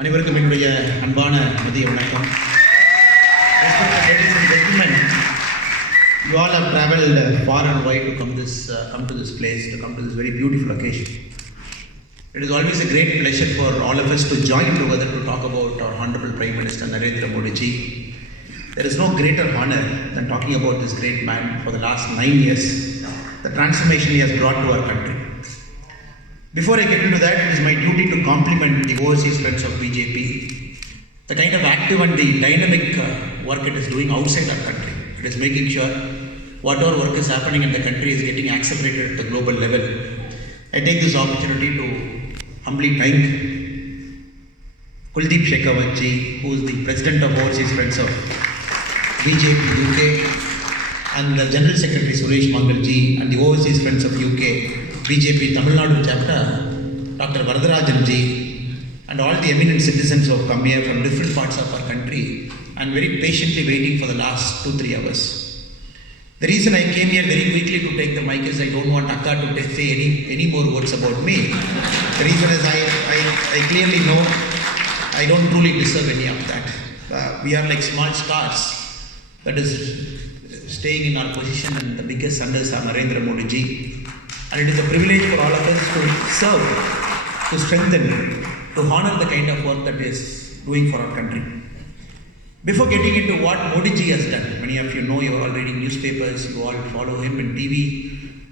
அனைவருக்கும் என்னுடைய அன்பான மதிய வணக்கம். Ladies and gentlemen, you all have travelled far and wide to come to this place, to come to this very beautiful occasion. It is always a great pleasure for all of us to join together to talk about our Honorable Prime Minister Narendra Modi ji. There is no greater honor than talking about this great man for the last 9 years, the transformation he has brought to our country. Before I get into that, it is my duty to compliment the overseas friends of BJP, the kind of active and the dynamic work it is doing outside our country. It is making sure whatever work is happening in the country is getting accelerated at the global level. I take this opportunity to humbly thank Kuldeep Shekhawat ji, who is the President of Overseas Friends of BJP UK, and the General Secretary Suresh Mangal ji, and the Overseas Friends of UK BJP Tamil Nadu chapter, Dr. Varadarajan ji, and all the eminent citizens who have come here from different parts of our country and very patiently waiting for the last 2-3 hours. The reason I came here very quickly to take the mic is I don't want Akka to say any more words about me. The reason is I clearly know I don't truly deserve any of that. We are like small stars that is staying in our position, and the biggest sunders are Narendra Modi ji. And it is a privilege for all of us to serve, to strengthen, to honor the kind of work that is doing for our country. Before getting into what Modi ji has done, many of you know, you are all reading newspapers, you all follow him in TV,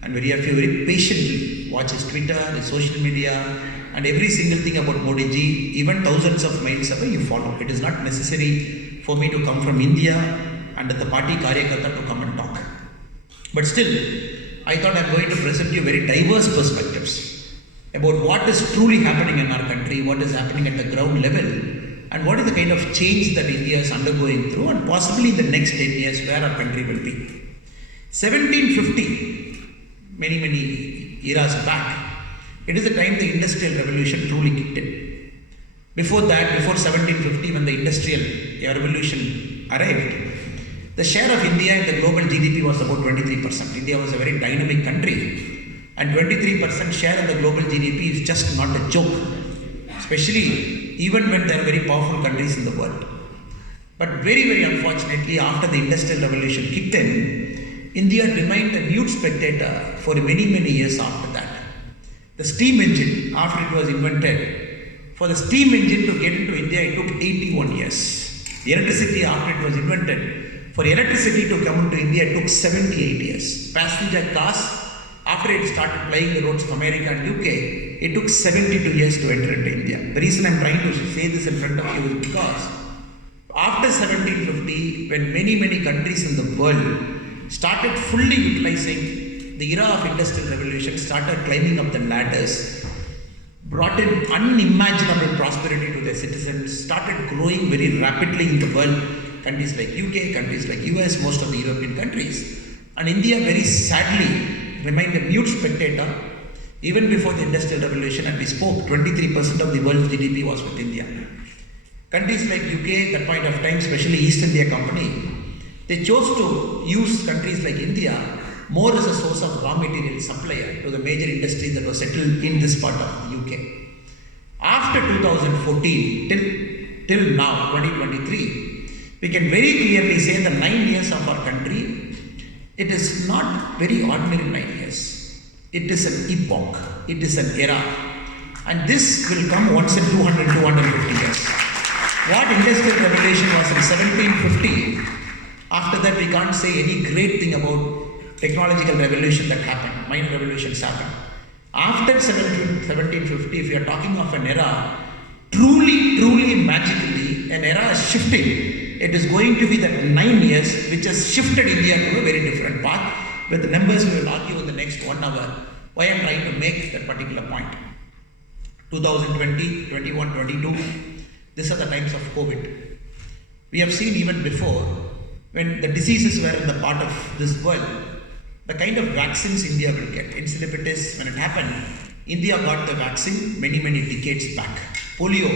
and many of you very patiently watch his Twitter, his social media, and every single thing about Modi ji, even thousands of miles away, you follow. It is not necessary for me to come from India and the party Karyakarta to come and talk. But still, I thought I'm going to present you very diverse perspectives about what is truly happening in our country, what is happening at the ground level, and what is the kind of change that India is undergoing through, and possibly in the next 10 years where our country will be. 1750, many eras back, it is the time the Industrial Revolution truly kicked in. Before that, before 1750, when the Industrial Revolution arrived, the share of India in the global GDP was about 23%. India was a very dynamic country, and 23% share in the global GDP is just not a joke, especially even when there are very powerful countries in the world. But very unfortunately, after the Industrial Revolution kicked in, India remained a mute spectator for many years after that. The steam engine, after it was invented, for the steam engine to get into India, it took 81 years. The electricity, after it was invented, for electricity to come into India, it took 78 years. Passenger cars, after it started plying the roads of America and UK, it took 72 years to enter into India. The reason I'm trying to say this in front of you is because after 1750, when many countries in the world started fully utilizing the era of Industrial Revolution, started climbing up the ladders, brought in unimaginable prosperity to their citizens, started growing very rapidly in the world, countries like UK, countries like US, most of the European countries. And India very sadly remained a mute spectator even before the Industrial Revolution, and we spoke 23% of the world's GDP was with India. Countries like UK, that point of time, especially East India Company, they chose to use countries like India more as a source of raw material supplier to the major industries that were settled in this part of the UK. After 2014 till now, 2023, we can very clearly say the 9 years of our country, it is not very ordinary 9 years. It is an epoch, it is an era, and this will come once in 250 years. What Industrial Revolution was in 1750, after that we can't say any great thing about technological revolution that happened, minor revolutions happened. After 1750, if you are talking of an era, truly magically, an era is shifting. It is going to be that 9 years which has shifted India to a very different path. With the numbers, we will argue in the next 1 hour why I am trying to make that particular point. 2020, 21, 22, these are the times of COVID. We have seen even before, when the diseases were in the part of this world, the kind of vaccines India will get. Encephalitis, when it happened, India got the vaccine many decades back. Polio,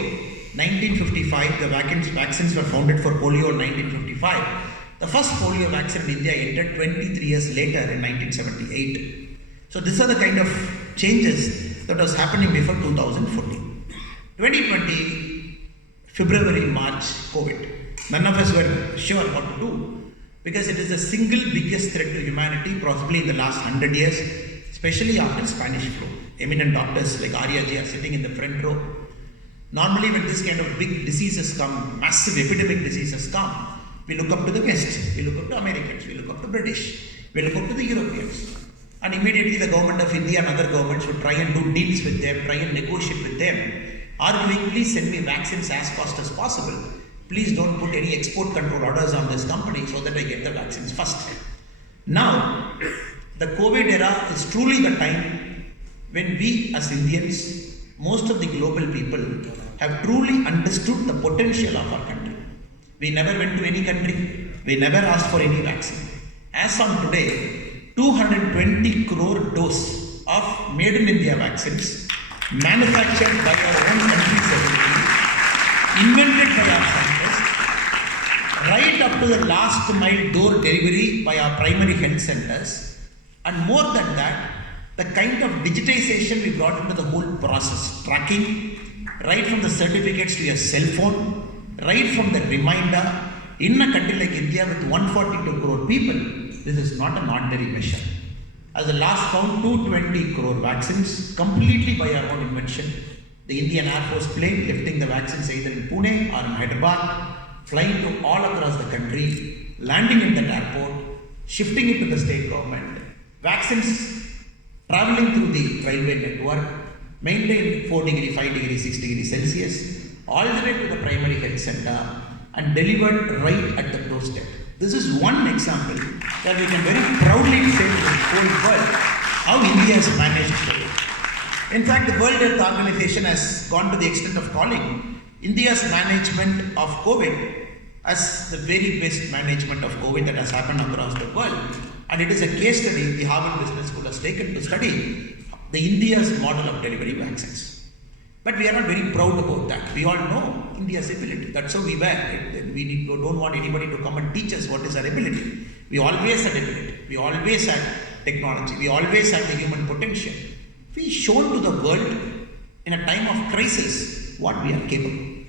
1955, the vaccines were founded for polio in 1955. The first polio vaccine in India entered 23 years later in 1978. So these are the kind of changes that was happening before 2014. 2020, February, March, COVID. None of us were sure what to do because it is the single biggest threat to humanity possibly in the last 100 years, especially after Spanish flu. Eminent doctors like Aryaji are sitting in the front row. Normally when this kind of big diseases come, massive epidemic diseases come, we look up to the West, we look up to Americans, we look up to British, we look up to the Europeans. And immediately the government of India and other governments would try and do deals with them, try and negotiate with them, arguing, please send me vaccines as fast as possible. Please don't put any export control orders on this company so that I get the vaccines first. Now, the COVID era is truly the time when we as Indians, most of the global people have truly understood the potential of our country. We never went to any country, we never asked for any vaccine. As on today, 220 crore dose of made in India vaccines manufactured by our own country's facility, invented by our scientists, right up to the last mile door delivery by our primary health centers, and more than that, the kind of digitization we brought into the whole process, tracking, right from the certificates to your cell phone, right from the reminder, in a country like India with 142 crore people, this is not an ordinary measure. As the last count, 220 crore vaccines, completely by our own invention. The Indian Air Force plane lifting the vaccines either in Pune or in Hyderabad, flying to all across the country, landing in that airport, shifting it to the state government, vaccines traveling through the railway network, maintained 4 degree, 5 degree, 6 degree Celsius, all the way to the primary health center and delivered right at the doorstep. This is one example that we can very proudly say to the whole world how India has managed it. In fact, the World Health Organization has gone to the extent of calling India's management of COVID as the very best management of COVID that has happened across the world. And it is a case study the Harvard Business School has taken to study the India's model of delivering vaccines. But we are not very proud about that. We all know India's ability. That's how we were. We don't want anybody to come and teach us what is our ability. We always had ability. We always had technology. We always had the human potential. We shown to the world in a time of crisis what we are capable.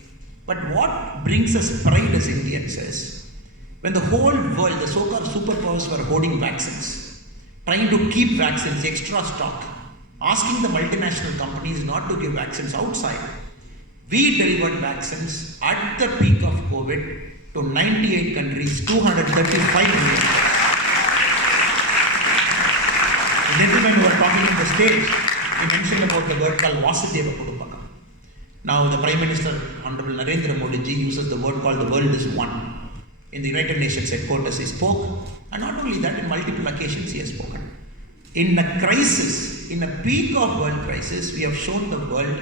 But what brings us pride as Indians is when the whole world, the so-called superpowers were hoarding vaccines, trying to keep vaccines, extra stock, asking the multinational companies not to give vaccines outside, we delivered vaccines at the peak of COVID to 98 countries, 235 million. The gentleman who were talking on the stage, he mentioned about the word called Vasudeva Kudumbakkam. Now the Prime Minister, Honorable Narendra Modi ji, uses the word called the world is one. In the United Nations headquarters he spoke, and not only that, in multiple occasions he has spoken. In a crisis, in a peak of world crisis, we have shown the world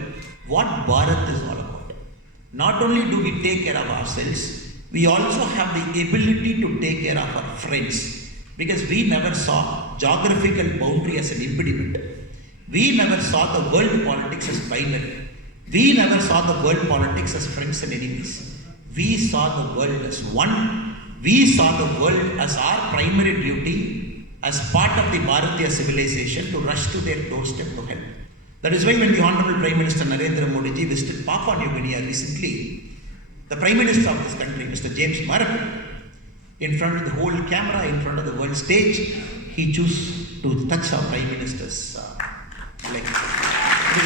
what Bharat is all about. Not only do we take care of ourselves, we also have the ability to take care of our friends. Because we never saw geographical boundary as an impediment. We never saw the world politics as binary. We never saw the world politics as friends and enemies. We saw the world as one. We saw the world as our primary duty as part of the Bharatiya civilization to rush to their doorstep to help. That is why when the Honorable Prime Minister Narendra Modi ji visited Papua New Guinea recently, the Prime Minister of this country, Mr. James Marape, in front of the whole camera, in front of the world stage, he chose to touch our Prime Minister's leg. It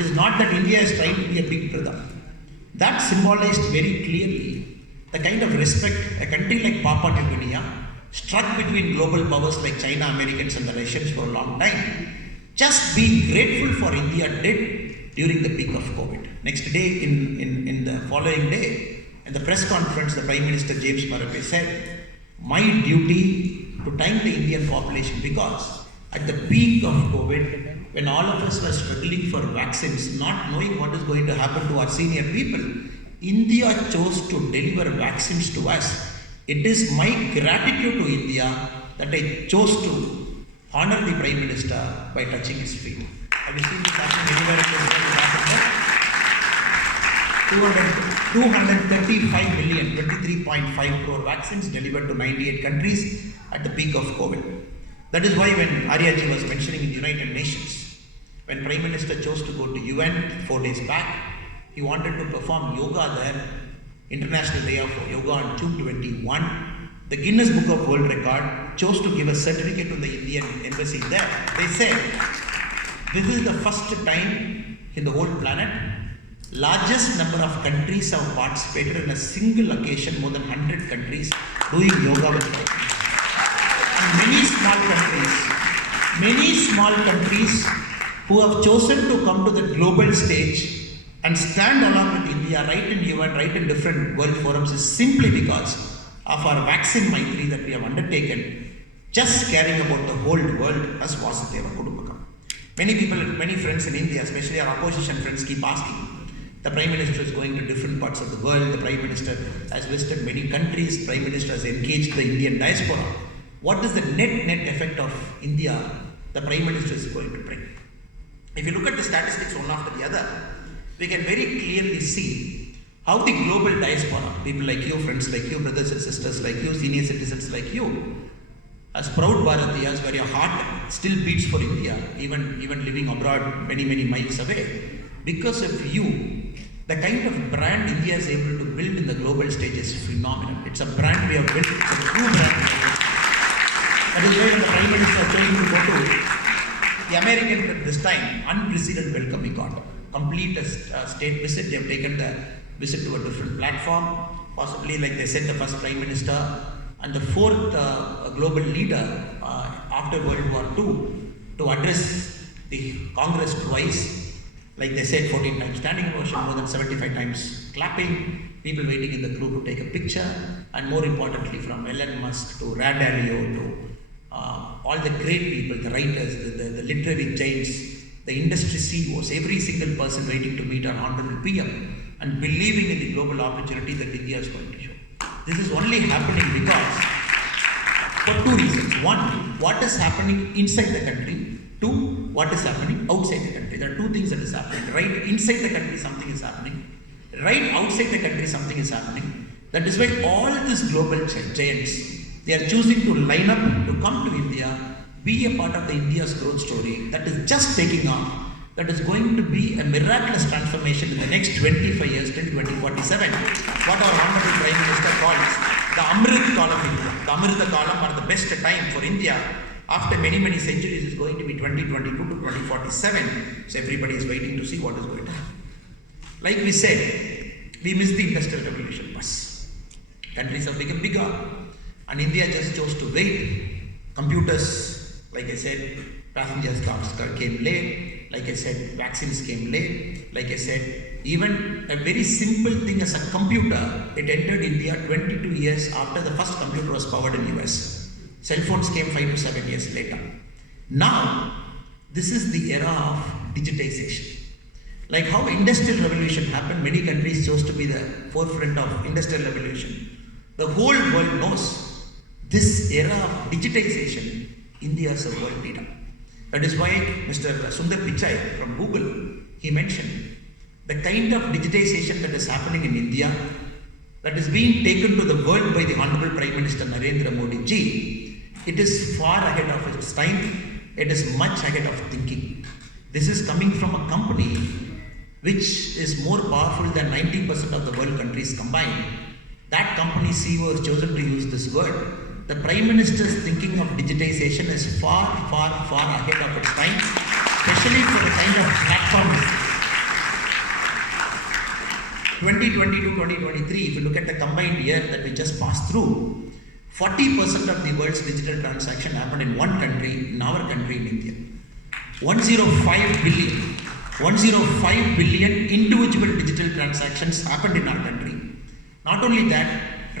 is not that India is trying to be a big brother. That symbolized very clearly the kind of respect a country like Papua New Guinea, struck between global powers like China, Americans and the Russians for a long time, just being grateful for India did during the peak of COVID. Next day, in the following day, in the press conference, the Prime Minister James Marape said, my duty to thank the Indian population, because at the peak of COVID, when all of us were struggling for vaccines, not knowing what is going to happen to our senior people, India chose to deliver vaccines to us. It is my gratitude to India that I chose to honor the Prime Minister by touching his feet. Have you seen this happening anywhere in the world? 235 million, 23.5 crore vaccines delivered to 98 countries at the peak of COVID. That is why when Aryaji was mentioning in the United Nations, when Prime Minister chose to go to UN 4 days back, he wanted to perform yoga there, International Day of Yoga on June 21. The Guinness Book of World Record chose to give a certificate to the Indian embassy there. They said, this is the first time in the whole planet, largest number of countries have participated in a single occasion, more than 100 countries doing yoga with Prime Minister. And many small countries who have chosen to come to the global stage and stand along with India, right in UN, right in different world forums, is simply because of our vaccine Maitri that we have undertaken, just caring about the whole world as Vasudeva Kudumbakam. Many people, many friends in India, especially our opposition friends, keep asking, the Prime Minister is going to different parts of the world, the Prime Minister has visited many countries, Prime Minister has engaged the Indian diaspora. What is the net effect of India the Prime Minister is going to bring? If you look at the statistics one after the other, we can very clearly see how the global diaspora, people like you, friends like you, brothers and sisters like you, senior citizens like you, as proud Bharatiyas, where your heart still beats for India, even living abroad many miles away, because of you, the kind of brand India is able to build in the global stage is phenomenal. It's a brand we have built, it's a true brand. That is why when the Prime Minister chose to go to the American trip this time, unprecedented welcome he got. Complete state visit, they have taken the visit to a different platform, possibly like they said, the first Prime Minister and the fourth global leader after World War II to address the Congress twice. Like they said, 14 times standing ovation, more than 75 times clapping, people waiting in the queue to take a picture, and more importantly from Elon Musk to Rad Dalio to all the great people, the writers, the literary giants, the industry CEOs, every single person waiting to meet our Honorable PM and believing in the global opportunity that India is going to show. This is only happening because, for two reasons. One, what is happening inside the country. Two, what is happening outside the country. There are two things that is happening. Right inside the country, something is happening. Right outside the country, something is happening. That is why all these global giants, they are choosing to line up to come to India, be a part of the India's growth story that is just taking off, that is going to be a miraculous transformation in the next 25 years till 2047. What our Honorable Prime Minister calls the Amrit Kalam of India. The Amrita Kalam, or the best time for India after many centuries, is going to be 2022 to 2047. So everybody is waiting to see what is going to happen. Like we said, we missed the Industrial Revolution bus. Countries have become bigger and India just chose to wait. Computers, like I said, passengers cars came late. Like I said, vaccines came late. Like I said, even a very simple thing as a computer, it entered India 22 years after the first computer was powered in US. Cell phones came 5 to 7 years later. Now, this is the era of digitization. Like how Industrial Revolution happened, many countries chose to be the forefront of Industrial Revolution. The whole world knows this era of digitization, India is a world leader. That is why Mr. Sundar Pichai from Google, he mentioned the kind of digitization that is happening in India, that is being taken to the world by the Honorable Prime Minister Narendra Modi ji. It is far ahead of its time. It is much ahead of thinking. This is coming from a company which is more powerful than 90% of the world countries combined. That company CEO has chosen to use this word. The Prime Minister's thinking of digitization is far ahead of its time, especially for the kind of platforms. 2020 to 2023, if you look at the combined year that we just passed through, 40% of the world's digital transaction happened in one country, in our country, in India. 105 billion. 105 billion individual digital transactions happened in our country. Not only that,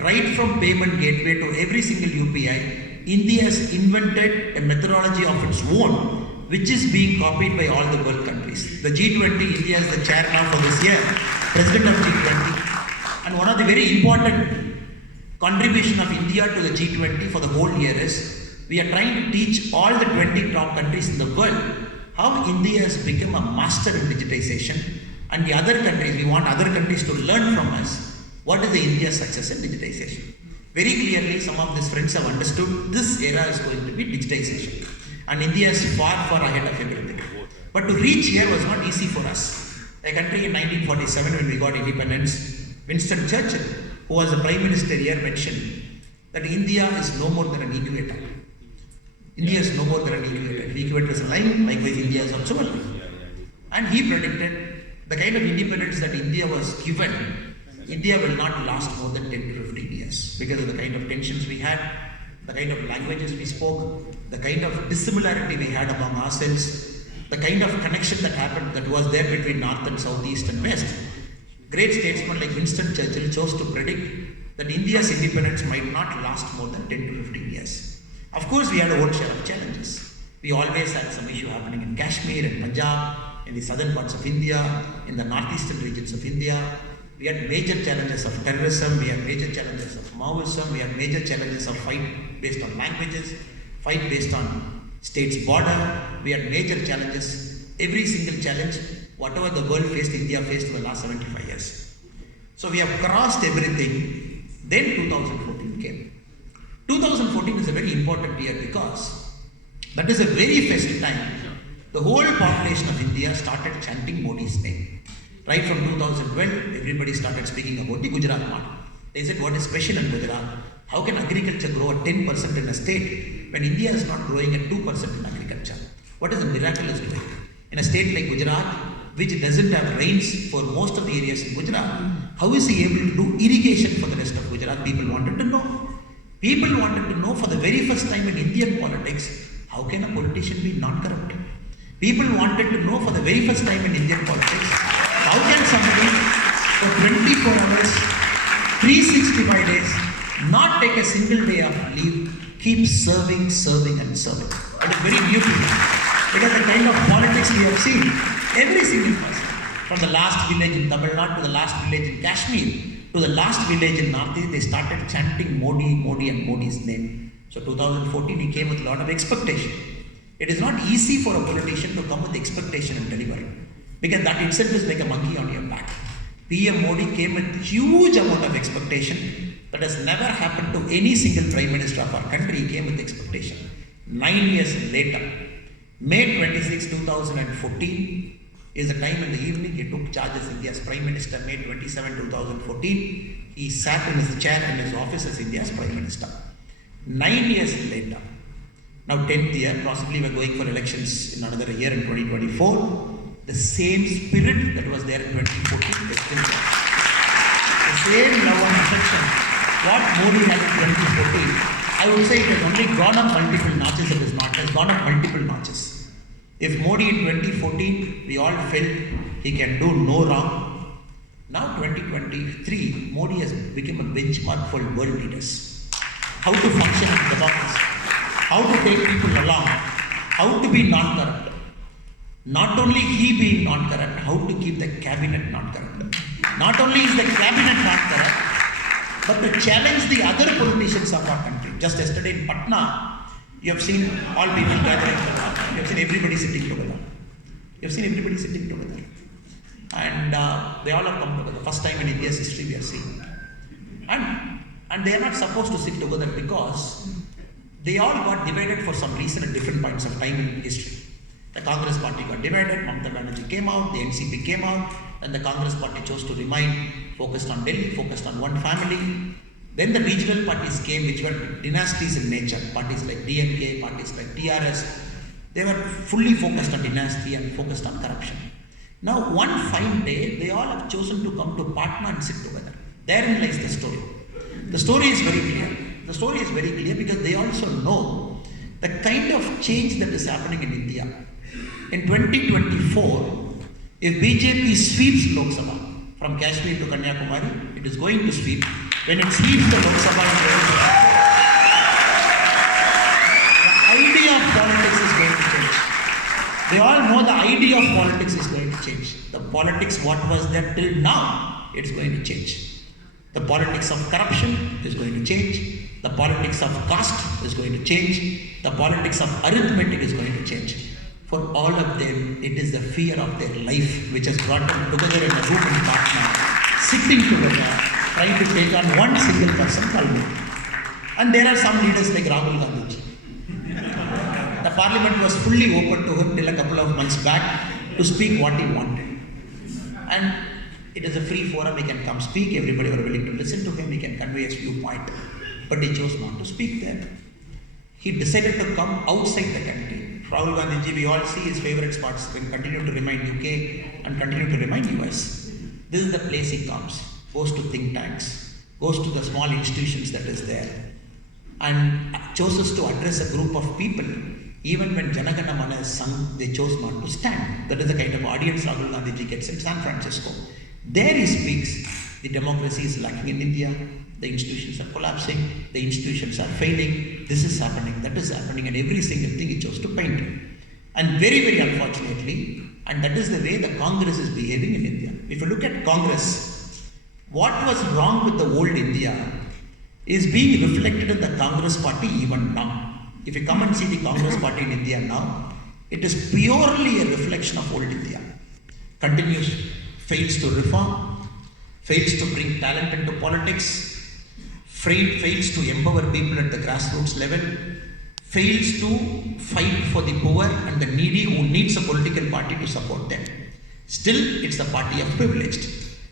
right from payment gateway to every single UPI, India has invented a methodology of its own, which is being copied by all the world countries. The G20, India is the chair now for this year, president of G20. And one of the very important contribution of India to the G20 for the whole year is, we are trying to teach all the 20 top countries in the world how India has become a master in digitization, and the other countries, we want other countries to learn from us what is the India's success in digitization. Very clearly, some of these friends have understood this era is going to be digitization, and India is far, far ahead of everything. But to reach here was not easy for us. A country in 1947, when we got independence, Winston Churchill, who was the Prime Minister here, mentioned that India is no more than an equator. India is no more than an equator. The equator is a line, likewise India is also a line. And he predicted the kind of independence that India was given, India will not last more than 10 to 15 years because of the kind of tensions we had, the kind of languages we spoke, the kind of dissimilarity we had among ourselves, the kind of connection that happened, that was there between North and South, East and West. Great statesmen like Winston Churchill chose to predict that India's independence might not last more than 10 to 15 years. Of course, we had our own share of challenges. We always had some issue happening in Kashmir and Punjab, in the southern parts of India, in the northeastern regions of India. We had major challenges of terrorism, we had major challenges of Maoism, we had major challenges of fight based on languages, fight based on states' border. We had major challenges. Every single challenge, whatever the world faced, India faced in the last 75 years. So we have crossed everything. Then 2014 came. 2014 is a very important year because that is the very first time the whole population of India started chanting Modi's name. Right from 2012, everybody started speaking about the Gujarat model. They said, what is special in Gujarat? How can agriculture grow at 10% in a state when India is not growing at 2% in agriculture? What is the miraculous doing? In a state like Gujarat, which doesn't have rains for most of the areas in Gujarat, how is he able to do irrigation for the rest of Gujarat? People wanted to know. People wanted to know for the very first time in Indian politics, how can a politician be non-corrupt? People wanted to know for the very first time in Indian politics, how can somebody for 24 hours, 365 days, not take a single day of leave, keep serving, serving and serving. That is very new to me. Because the kind of politics we have seen, every single person, from the last village in Tamil Nadu to the last village in Kashmir, to the last village in Northeast, they started chanting Modi, Modi and Modi's name. So 2014, he came with a lot of expectation. It is not easy for a politician to come with expectation and deliver. Because that itself is like a monkey on your back. PM Modi came with huge amount of expectation that has never happened to any single Prime Minister of our country. He came with expectation. 9 years later, May 26, 2014 is the time in the evening he took charge as India's Prime Minister. May 27, 2014, he sat in his chair in his office as India's Prime Minister. 9 years later, now 10th year, possibly we are going for elections in another year in 2024, the same spirit that was there in 2014 is still there. The same love and affection, what Modi had in 2014, I would say it has only gone up multiple notches, it has gone up multiple notches. If Modi in 2014, we all felt he can do no wrong. Now 2023, Modi has become a benchmark for world leaders. How to function in the office, how to take people along, how to be non-corrupt. Not only he being non-corrupt, how to keep the cabinet non-corrupt. Not only is the cabinet non-corrupt, but to challenge the other politicians of our country. Just yesterday in Patna, you have seen all people gathering. You have seen everybody sitting together. You have seen everybody sitting together. And they all have come together. First time in India's history we are seeing. And they are not supposed to sit together because they all got divided for some reason at different points of time in history. The Congress party got divided, Mamata Banerjee came out, the NCP came out, and the Congress party chose to remain focused on Delhi, focused on one family. Then the regional parties came, which were dynasties in nature. Parties like DMK, parties like TRS, they were fully focused on dynasty and focused on corruption. Now, one fine day, they all have chosen to come to Patna and sit together. Therein lies the story. The story is very clear. The story is very clear because they also know the kind of change that is happening in India. In 2024, If BJP sweeps Lok Sabha from Kashmir to Kanyakumari, it is going to sweep. When it sweeps the Lok Sabha, the idea of politics is going to change. They all know the idea of politics is going to change. The politics, what was there till now, it's going to change. The politics of corruption is going to change. The politics of caste is going to change. The politics of arithmetic is going to change. For all of them, it is the fear of their life which has brought them together in a room in Patna, sitting together, trying to take on one single person called me. And there are some leaders like Rahul Gandhi. The parliament was fully open to him till a couple of months back to speak what he wanted. And it is a free forum, he can come speak, everybody were willing to listen to him, he can convey his viewpoint. But he chose not to speak there. He decided to come outside the country. Rahul Gandhi, we all see his favorite spots, will continue to remind UK and continue to remind US. This is the place he comes, goes to think tanks, goes to the small institutions that is there, and chooses to address a group of people. Even when Janagana Mana is sung, they chose not to stand. That is the kind of audience Rahul Gandhi gets in San Francisco. There he speaks, the democracy is lacking in India, the institutions are collapsing, the institutions are failing, this is happening, that is happening, and every single thing he chose to paint. And very, very unfortunately, and that is the way the Congress is behaving in India. If you look at Congress, what was wrong with the old India is being reflected in the Congress party even now. If you come and see the Congress party in India now, it is purely a reflection of old India. Continues, fails to reform, fails to bring talent into politics, fails to empower people at the grassroots level, fails to fight for the poor and the needy who needs a political party to support them. Still, it's a party of privileged.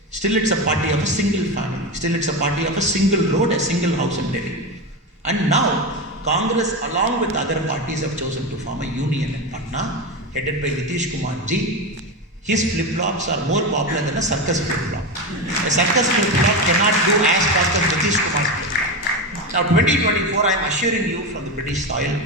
Still, it's a party of a single family. Still, it's a party of a single road, a single house in Delhi. And now, Congress, along with other parties, have chosen to form a union in Patna, headed by Nitish Kumar ji. His flip-flops are more popular than a circus flip-flop. A circus flip-flop cannot do as fast as Nitish Kumar's flip-flop. Now 2024, I am assuring you from the British soil,